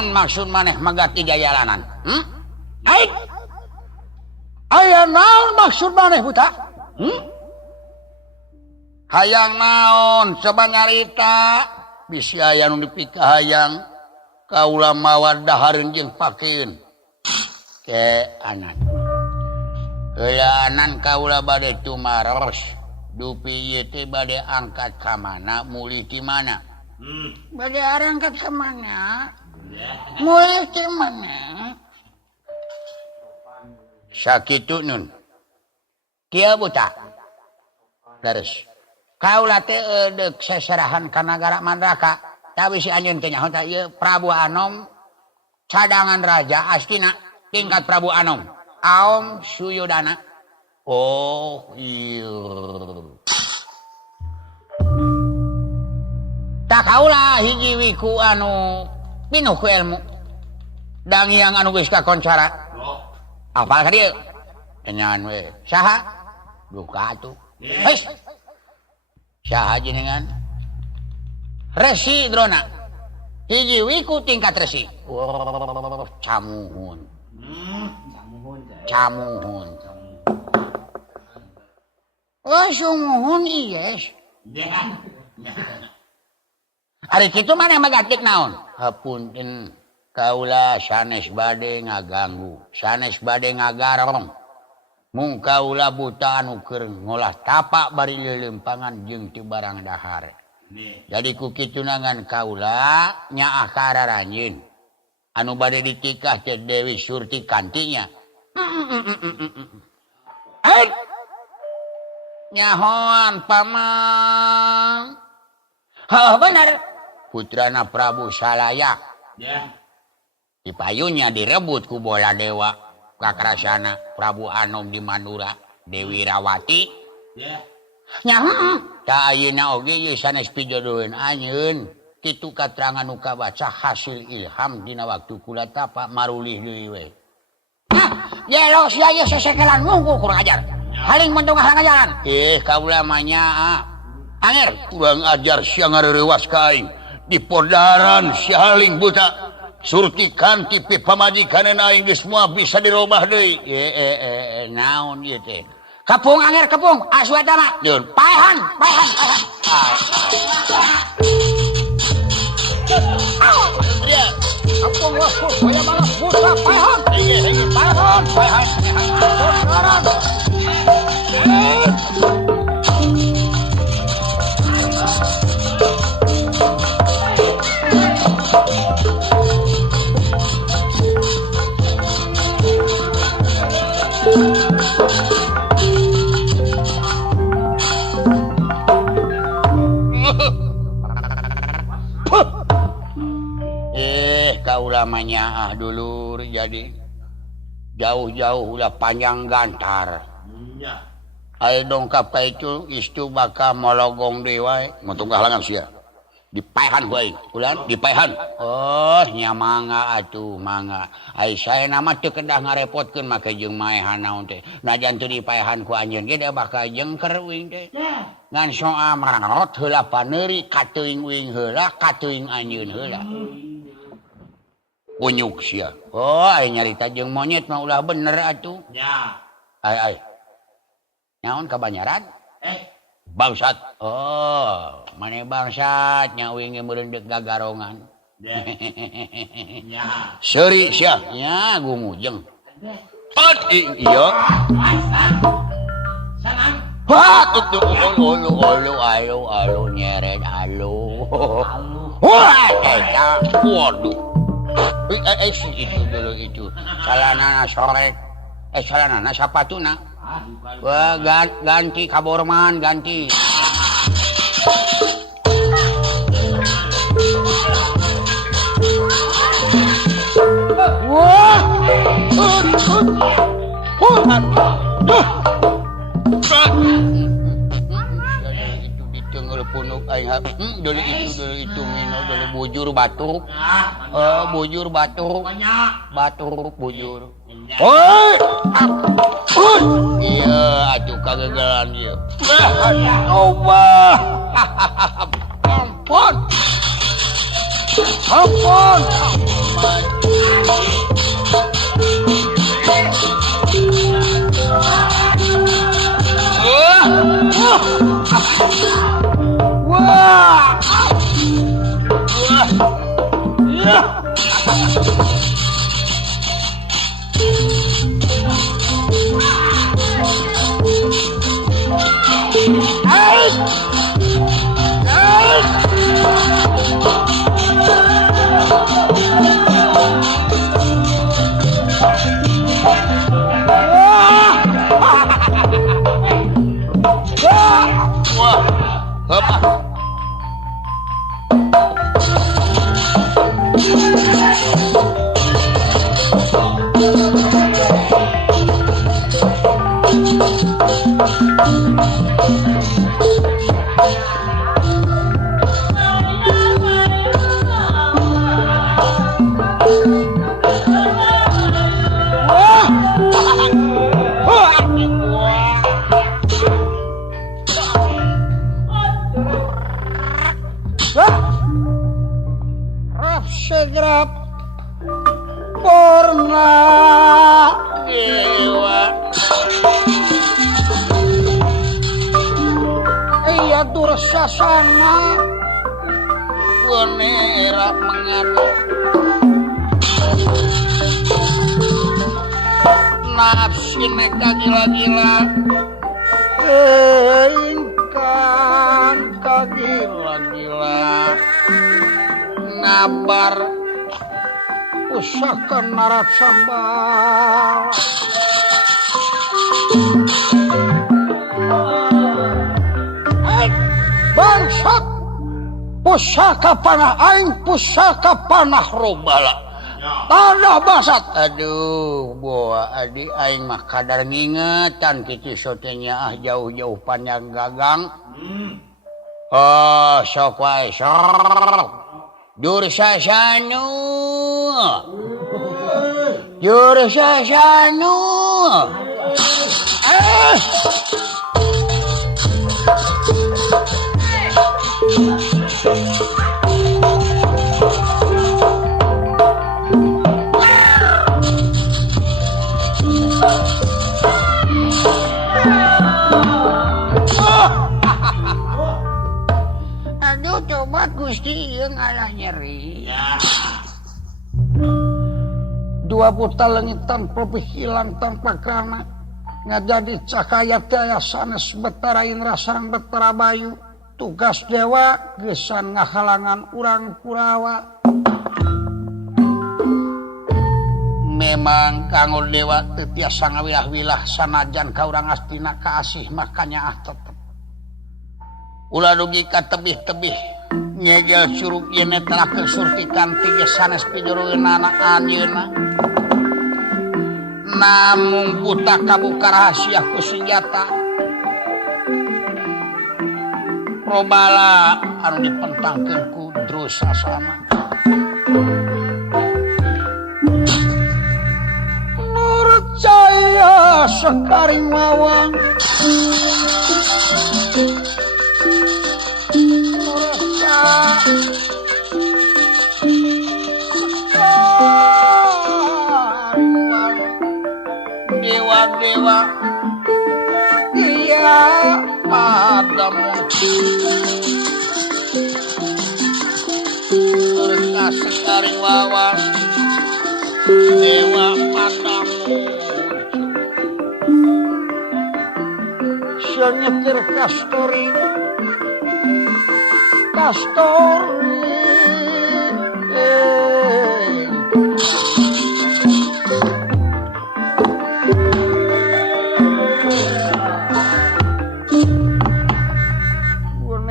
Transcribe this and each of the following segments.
naon maksud maneh magati jayalanan? Aya naon maksud maneh buta? Hayang naon coba nyarita bisi aya nu dipika hayang kaula mawa dahareun jeung pakeun ke anan. Heulaanan kaula bade tumaros dupi ieu teh bade angkat ka mana mulih di mana? Bade angkat ka mana? Mulih di mana? Sakitu nun. Kieu buta. Leres. Kaula teh eudeuh seserahan ka nagara Mandraka. Tapi si anjeun teh nyaho tah ieu Prabu Anom cadangan raja astina tingkat Prabu Anom. Aom Suyodana. Oh, iya. Tak kaula hiji wiku anu pinuh ku ilmu. Dangiang anu geus kakoncara. Apal ka dieu? Enyan we. Saha? Duka atuh. Heis. Saha jenengan? Resi Drona. Hiji wiku tingkat resi. Oh, camuhun. Camuhun. Oh, sumuhun iyes. Ari kitu maneh magatik naon? Hapunten kaula sanes bade ngaganggu, sanes bade ngagarong. Mung kaula buta anu keur ngolah tapak bari leuleumpangan jeung ti barang dahar. Jadi ku kitu nangan kaula nyaah ka araranjeun. Anu bade ditikah teh Dewi Surti kantinya. Nyahon paman. Heuh bener. Putrana Prabu Salaya. Dipayunnya direbut ku bola dewa kakrasana Prabu Anom di Mandura, Dewi Rawati. Nyaho. Ta ayeuna oge ieu sanes pijodoheun anjeun. Kitu katerangan nu kabaca hasil ilham dina waktu kula tapak marulih deui we. Jelo sia ieu sesekelan mungkul kurang ajar. Haling mentong ngahalang jalan. Kaula mah nyaa. Anger kurang ajar sia ngareureuwas ka aing. Di podaran si haling buta. Surti kanti pi pamajikanna aing geus moal bisa dirobah deui. Naon ieu teh? Kepung anger kepung, asu eta mah. Paehan. Iya. Kepung wah, saya malah buta paehan. Paehan. Kaula mah nyaah dulur jadi jauh-jauh ulah panjang gantar. Aya dongkap ka itu istu bakal mologong deui wae mutung halangan sia. Dipaehan ku aing. Ulan dipaehan. Oh, nya mangga atuh, mangga. Ai saena mah teu kedah ngarepotkeun make jeung maehan naon teh. Najan teu dipaehan ku anjeun ge da bakal jengker uing teh. Ngan soal maranot heula paneuri ka teuing uing heula, ka teuing anjeun heula. Unyuk sia. Oh, ai nyarita jeung monyet mah ulah bener atuh. Nya. Ai. Nyaon kabanyaran? Bangsat. Oh, maneh bangsat nya uing meureun deuk gagarongan. Nya. Seuri sia. Nya gumujeng. Iya. Sanang. Wah, tuh ulu nyeret alu. Wah, eta. Waduh. Itu dulu itu. Salanana sore. Salanana sapatuna. Wah, ganti kaborman, ganti. Wah. Itu ditenggel punuk aing. Dulu itu mino dulu bujur batuk. Bujur batuk. Batuk bujur. Oi! Iya, atuh kagagalan ieu. Allah. Ampun. Segera Purna Dewa iya Dursasana Wanera mengadu nafsi neka gila-gila ingkang kagila-gila ngabar pusaka narasambal bangsat pusaka panah aing pusaka panah robala tanah basat aduh boa adi aing mah kadar ngingetan kitu sotenya jauh-jauh panjang gagang oh sok wae sok Dursasanu aduh coba Gusti ieu ngalah nyeri dua buta lengitan propih hilang tanpa kana ngajadi cahaya daya sanes betara indra sareng betara bayu tugas dewa gesan ngahalangan urang Kurawa memang kanggo dewa teu tiasa ngawilah-wilah sanajan ka urang astina kaasih makanya tetep ulah dugi ka tebih-tebih nyegel curug ieu netrakeun surti kanti ge sanes pijurugeun anak anjeunna namung buta kabuka rahasia ku senjata robala anu dipentangkeun ku Dursasana nurjaya sekaring wawang dewa-dewa iya padamu surga sekaring wawang dewa padamu senyetir kastori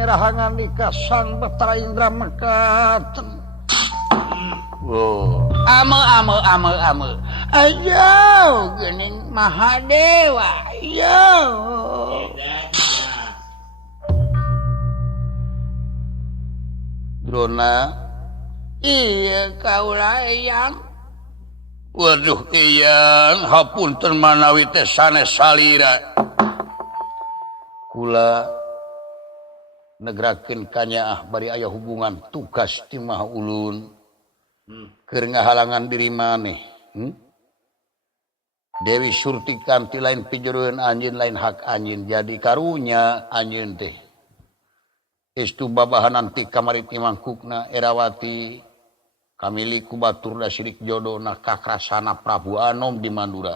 rahangan dikasang betara indra mekaten ame ayo geuning Mahadewa ayo Drona iya kaula eyang waduh eyang hapunten manawi teh sanes salira kula negerakeun ka Nyaah bari aya hubungan tugas ti Maha Ulun keur ngahalangan diri maneh. Dewi Surti kanti lain pijeroeun anjeun lain hak anjeun jadi karunya anjeun teh. Estu babahanan ti kamari ti mangkukna Erawati kamili ku batur da sirik jodona kakrasana Prabu Anom di Mandura.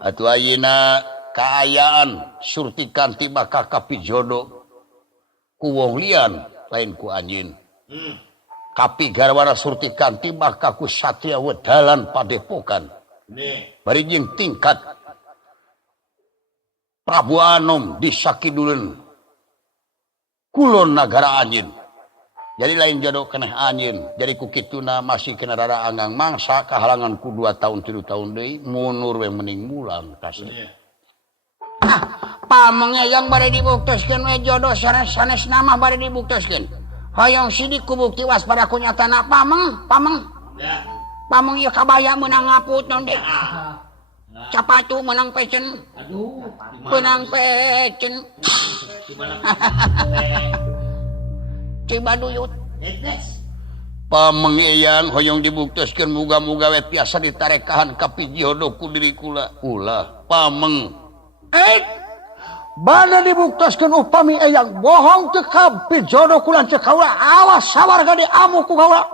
Atuh ayeuna kaayaan Surti kanti bakal kapijodo ku wong lian lain ku anjeun. Kapi garwana Surti kanti bakal ku satria wedalan padepokan. Bari jeung tingkat Prabu Anom di Sakiduleun kulon nagara anjeun. Jadi lain jodoh keneh anjeun. Jadi ku kituna masih kena rada anggang mangsa kahalangan ku 2 tahun 3 tahun deui munur we mending mulang tasnya. Pamengnya yang bade dibuktioskeun we jodoh sanes-sanes nama bade dibuktioskeun. Hoyong sidik ku bukti waspada ku nyatana pameng. Pameng ieu kabaya meunang ngaput naon deh. Capatu menang pecen. Menang pecen. Cibaduyut. Pamengeyang hoyong dibuktioskeun muga-muga we tiasa ditarekahan ka pijodo ku diri kula. Ulah pameng. Bade dibuktioskeun upami eyang bohong teu ka pijodo kula cek kaula awas sawarga diamu ku kaula.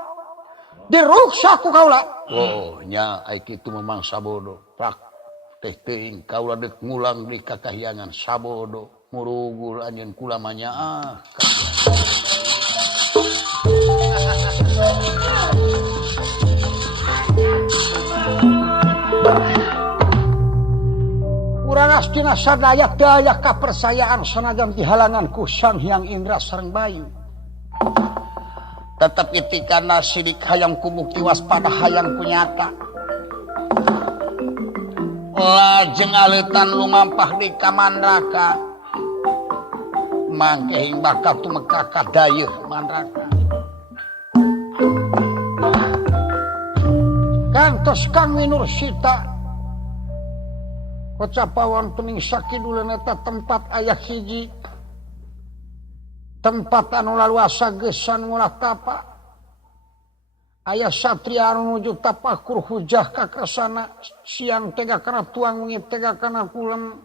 Diruksak ku kaula. Oh nya ai kitu memang sabodo. Pak teh teuing kaula deuk ngulang di kakahyangan sabodo murugul anjeun kula mah nyaah. Urang astina sadaya daya kapersayaan sanajan dihalangan ku Sang Hyang Indra sareng Bayu. Tetep itikana sidik hayang ku bukti waspada hayang ku nyata. Lajeng aleutan lumampah di Kamandraka. Mangkehing bakal tumeka ka dayeuh Mandraka. Kantos Kang Winursita Kocapawan tuning Sakiduleun eta tempat aya hiji tempat anu laluasa geusan ngolah tapa. Aya satria anu nuju tapakur hujah ka kasana siang tega kana tuang wengi tega kana kulem.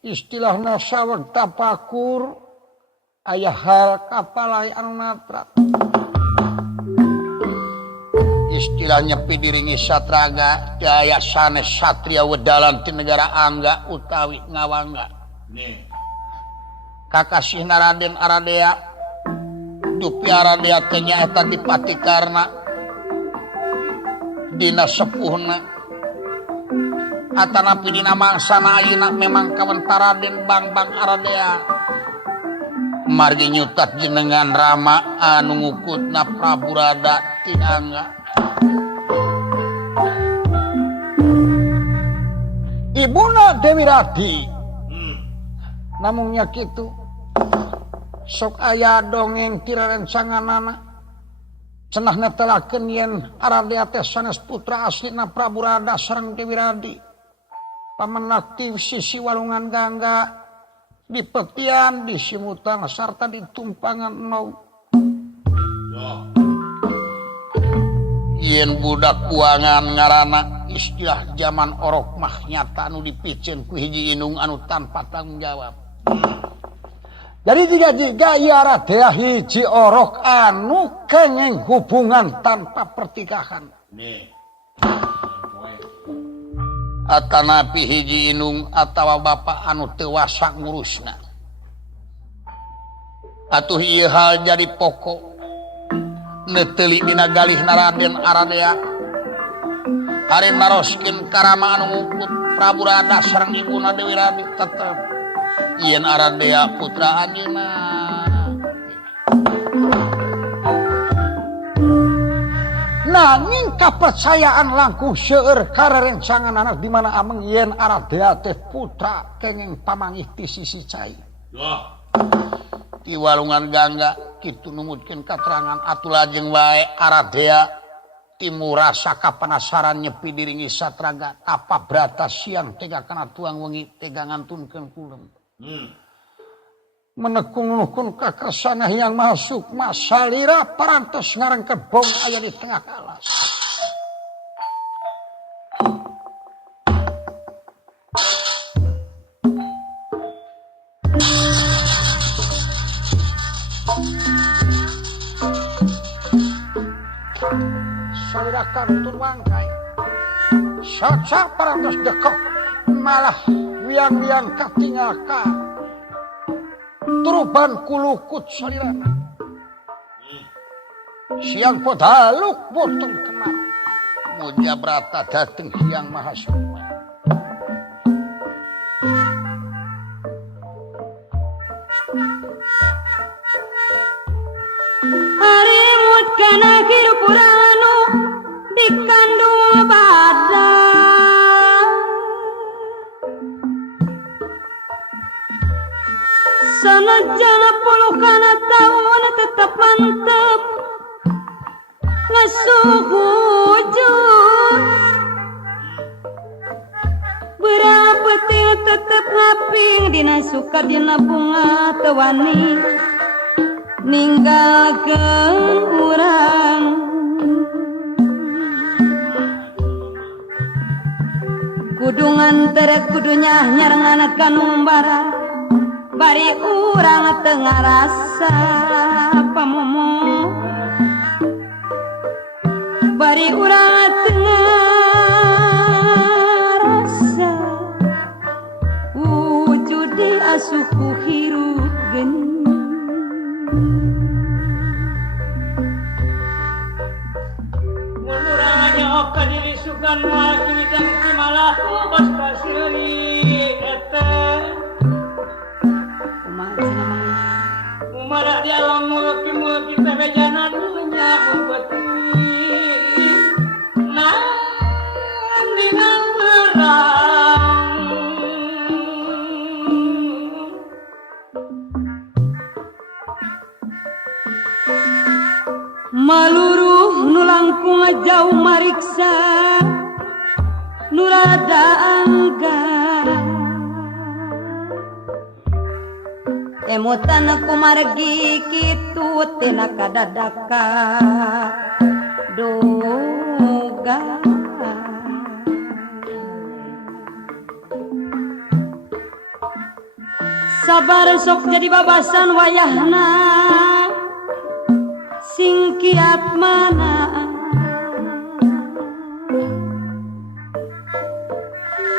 Istilahna saweg tapakur aya hal kapalai anu natrat. Istilahnya pidiringi satraga daya sanes satria wedalan ti negara Angga utawi Ngawangga. Kakasihna Raden Aradea dupi Aradea teh nyaeta dipatikarna dina sepuhna atanapi dina mangsana ayeuna memang kawentar Raden Bangbang Aradea margi nyutat jenengan Rama anu ngukutna Prabu Rada ti Angga. Ibuna Dewi Radi namungnya kitu sok aya dongeng ti rerencanganana cenahna telakeun yen Aradea teh sanes putra aslina Prabu Rada sareng Dewi Radi pamenak ti sisi Walungan Gangga di Petian di Simutan sarta di Tumpangan Enom. Yen budak kuangan ngaranna istilah zaman orok mah nyata anu dipicen ku hiji inung anu tanpa tanggung jawab. Jadi jika ieu Aradea hiji orok anu kenging hubungan tanpa pertikahan. Atanapi hiji inung atawa bapa anu teu wasa ngurusna. Atuh ieu hal jadi pokok neuteuli dina galihna Raden Aradea ari naroskeun karama anu ngukut Prabu Rada sareng ibuna Dewi Radi tetep yen Aradea putra anjeunna. Nanging kapercayaan langkung seueur karerencangan anak di mana ameng yen Aradea teh putra kenging pamangih ti sisi cai. Ti Walungan Gangga kitu numutkeun katerangan atuh lajeng wae Aradea timu rasa kapanasaran nyepi diringi satraga apa brata siang tega kana tuang wengi tega ngantunkeun kulem. menekung-nukun kakasana yang masuk masalira parantos ngarang kebong aya di tengah alas. Salira kantun wangkai saca parantos dekok malah wiang-wiang katinggal ka turuban kulukut salirana siang podaluk boten kenal muja brata dateng Hyang Mahasukma harimut kana hirup urang anu dikandung badan sanajan puluhan tahun tetap mantep ngasuhujud berapa ting tetep ngaping dina suka dina bunga tewani ninggalkeun urang kudungan terek kudunya nyarengan kanumbara bari urang teu ngarasa pamomo bari urang teu ngarasa wujud di asuh hirup geuning ka diri sugan wakili dan malah bos basiri eta umara di alam mulki teh bejana dunya umpeti nan dina perang maluruh nu langkung jauh mariksa nu rada angga emutan kumargi kitu tina kadadaka doga sabar sok jadi babasan wayahna sing kiat mana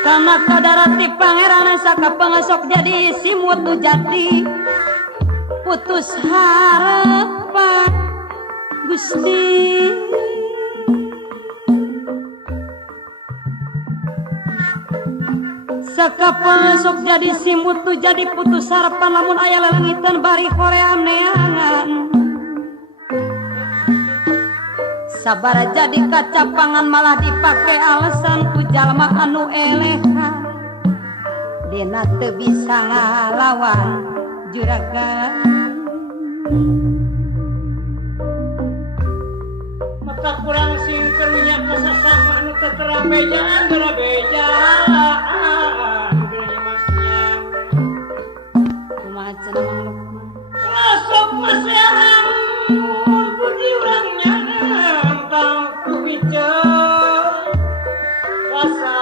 karena kadarati pangeran saka pengesok jadi simut nu jadi putus harapan Gusti saka pengesok jadi simut nu jadi putus harapan lamun aya lelengitan bari hoream neangan sabar jadi kacapangan malah dipake alasan ku jalma anu elehan dina teu bisa ngalawan juragan maka kurang sing karunya kasasama anu teu terang bejaan berabejaan geuleuh masnya kumaha cenah Lukman rasok masih puji urangnya ku bicara rasa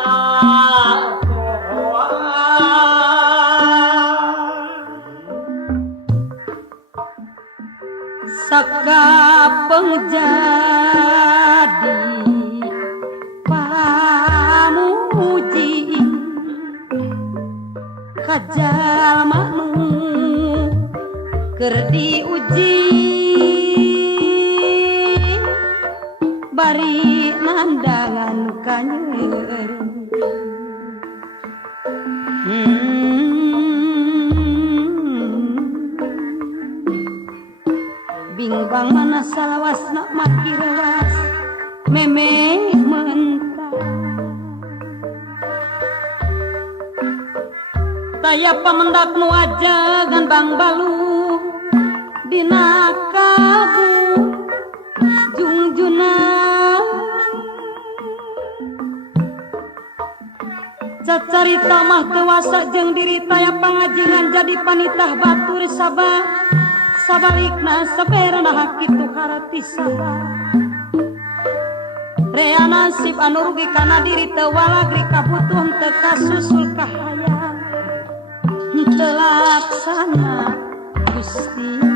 saka pengjadi pamuji kajalma nu keur diuji bari nandangan kanyeun bingbang mana salawasna maki rewas memeh mentah taya pamendak nu ajagan bang balu dina kabu jungjuna cacarita mah tewasa jeung diri taya pangajingan jadi panitah batur sabah sabalikna saberna kitu harati sabah rea nasib anu rugi kana diri teu walagri kabutuh teu kasusul kahayang teu laksana Gusti.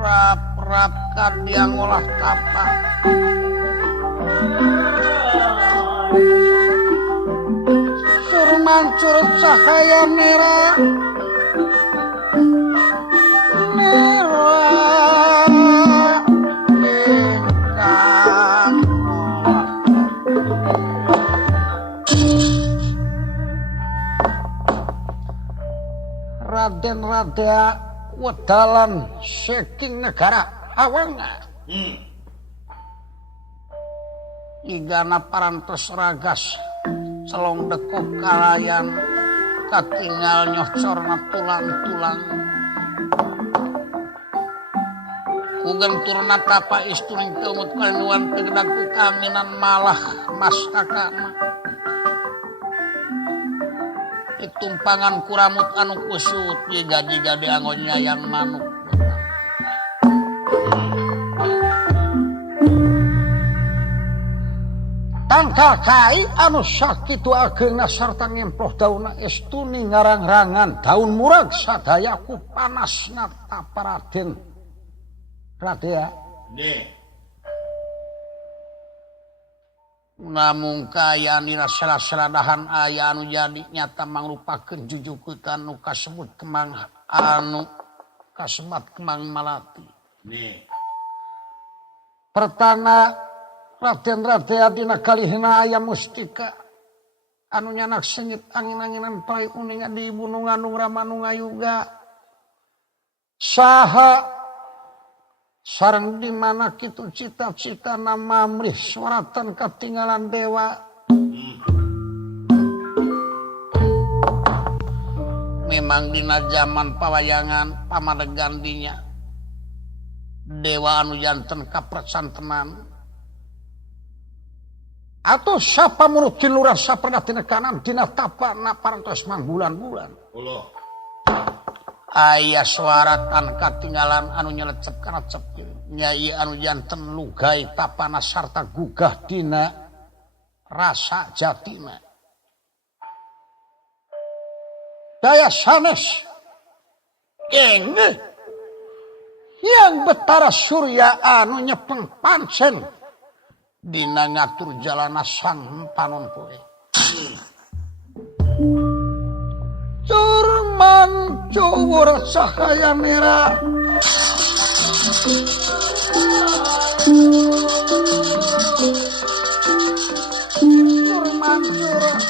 Rap-rapkan dia ngolah tapak surman curut cahaya merah ingkang ngolah Raden Radea wedalan saking negara Awangan igana parantos ragas celong dekok kalayan katinggal nyocorna tulang-tulang kugenturna tapa isturing keumut kanuan tegdaku kaminan malah mastakana tumpangan kuramut anu kusut jadi angonnya yang manuk tangkal kai anu sakitu ageuna sarta ngemploh daunna estuni ngarang-rangan daun murag sadayaku panasna taparaden Radea namun kaya nira salah-saladahan aya anu jadi nyata mangrupakeun jujukutan nu kasebut kemang anu kasebat kemang malati. Pertana Raden Radea dina kalihna aya mustika anu nyanak sengit angin-anginan pai uninga di bunungan nu ramanu ngayuga saha sareng di mana kitu cita-cita nama amrih suratan ketinggalan dewa memang dina zaman pawayangan pamadegan dinya dewa anu janten kapresan teman atau siapa menurut kilurah sapana tina kanan dina tapa na parantos mang bulan-bulan aya suaratan katinggalan anu nyelecep kana cep nyai anu janten lugai tapana sarta gugah dina rasa jatina daya sanes yang betara surya anu nyepeng pancen dina ngatur jalana sang panon poe curman cuwur cahaya merah curman curah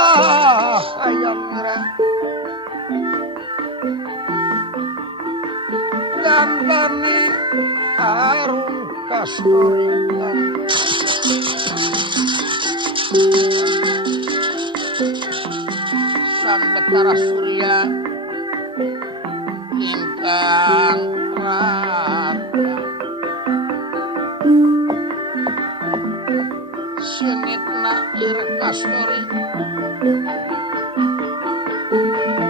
cahaya merah gandane arum kastoringan sang betara surya ingkang raga sengitna irkastori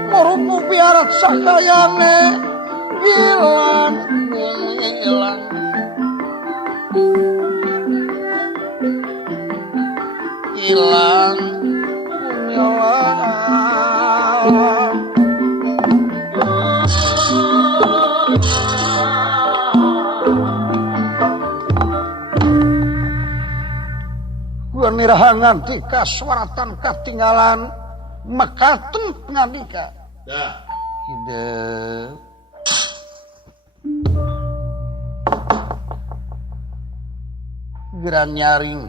murupu biarat sakayane hilang nirahangan di kaswaratan katinggalan mekatun ngandika hidup geran nyaring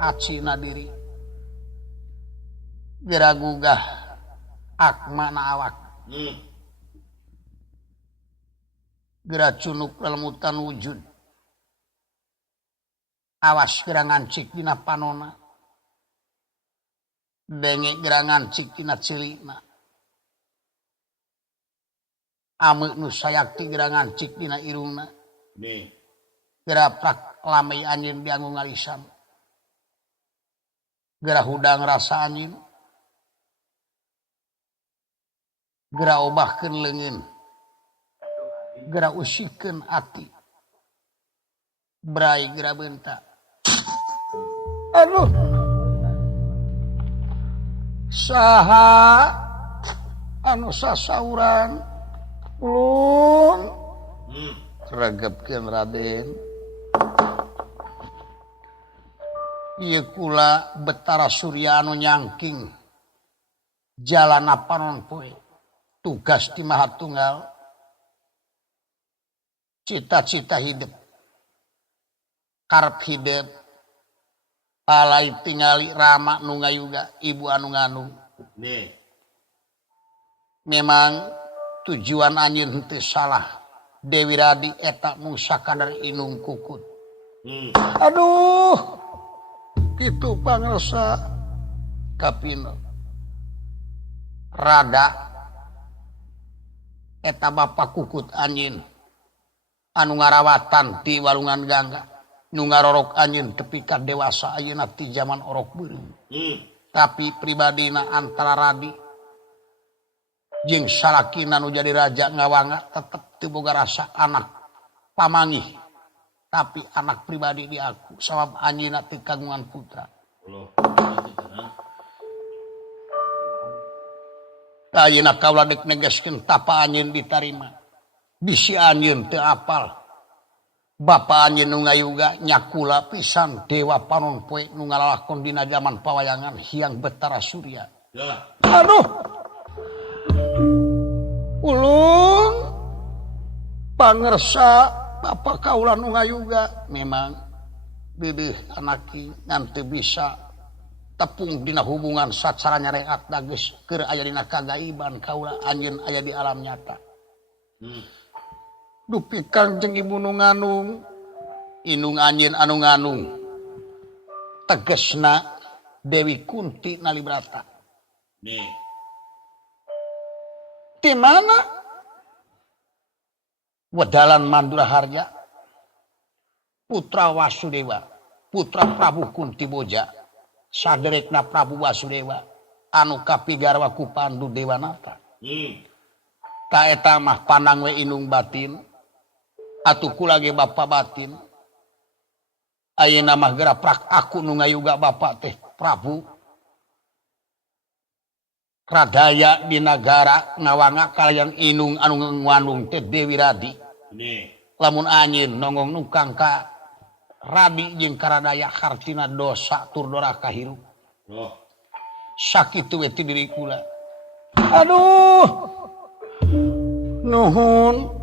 acina diri gera gugah akmana awak gerak cunuk lelemutan wujud awas gerangan cik dina panona bengek gerangan cik dina cilina amek nu sayakti gerangan cik dina irungna gerak prak lamai anjing dianggung ngalisan gerak hudang rasa anjing gerak obahkeun leungeun gerak usikeun ati brai gerak bentak aduh saha anu sasauran ulun regepkeun Raden ieu kula Betara Surya anu nyangking jalan panon poe tugas di Mahatunggal cita-cita hidup karep hidup palai tingali Rama nu ngayuga ibu anu ngandung memang tujuan anjeun teu salah Dewi Radi eta mung sakadar inung kukut aduh kitu pangarsa kapino rada eta bapak kukut anjeun anu ngarawatan di walungan gangga nu ngarorok anjeun tepi ka dewasa ayeuna ti zaman orok beureum tapi pribadina antara Radi jeung salakina nu jadi raja ngawanga tetep teu boga rasa anak pamangih tapi anak pribadi di aku sabab anjeunna teu kagungan putra ayeuna kaula dek negaskeun tapa anjeun ditarima bisi anjeun teu apal bapa anjeun nu ngayuga nyakula pisan dewa panon poe nu ngalalakon dina zaman pawayangan Hyang Betara Surya aduh ulun pangersa bapa kaula nu ngayuga memang beueuh anaki ngan teu bisa tepung dina hubungan sacara nyareat da geus keur aya dina kagaiban kaula anjeun aya di alam nyata dupi Kangjeng Ibu nu ngandung inung anjeun anu ngandung tegesna Dewi Kunti Nalibrata di mana wedalan Mandura Harja putra Wasudewa putra Prabu Kunti Boja saderekna Prabu Wasudewa anu kapigarwa ku Pandu Dewanata ka eta mah pandang we inung batin atuh kula ge bapa batin ayeuna mah geura prak aku nu ngayuga bapa teh Prabu Radaya di nagara ngawanga kalian inung anu ngandung teh Dewi Radi lamun anjeun nongong nukang ka Radi jeung Karadaya hartina dosa tur doraka hirup sakitu we ti diri kula aduh nuhun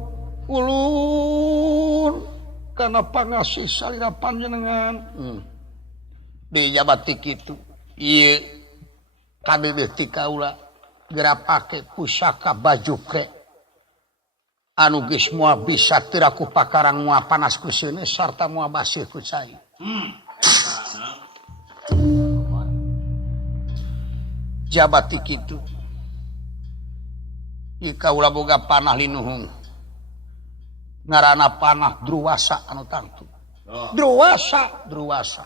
ulun kana pangasih salira panjenengan di jabati kitu ieu kadeuh ti kaula geura pake pusaka baju krek anu geus moal bisa teu ku pakarang moal panas ku seuneu sarta moal basih ku cai jabati kitu ieu kaula boga panah linuhung ngaranna panah Druwasa anu tangtu Druwasa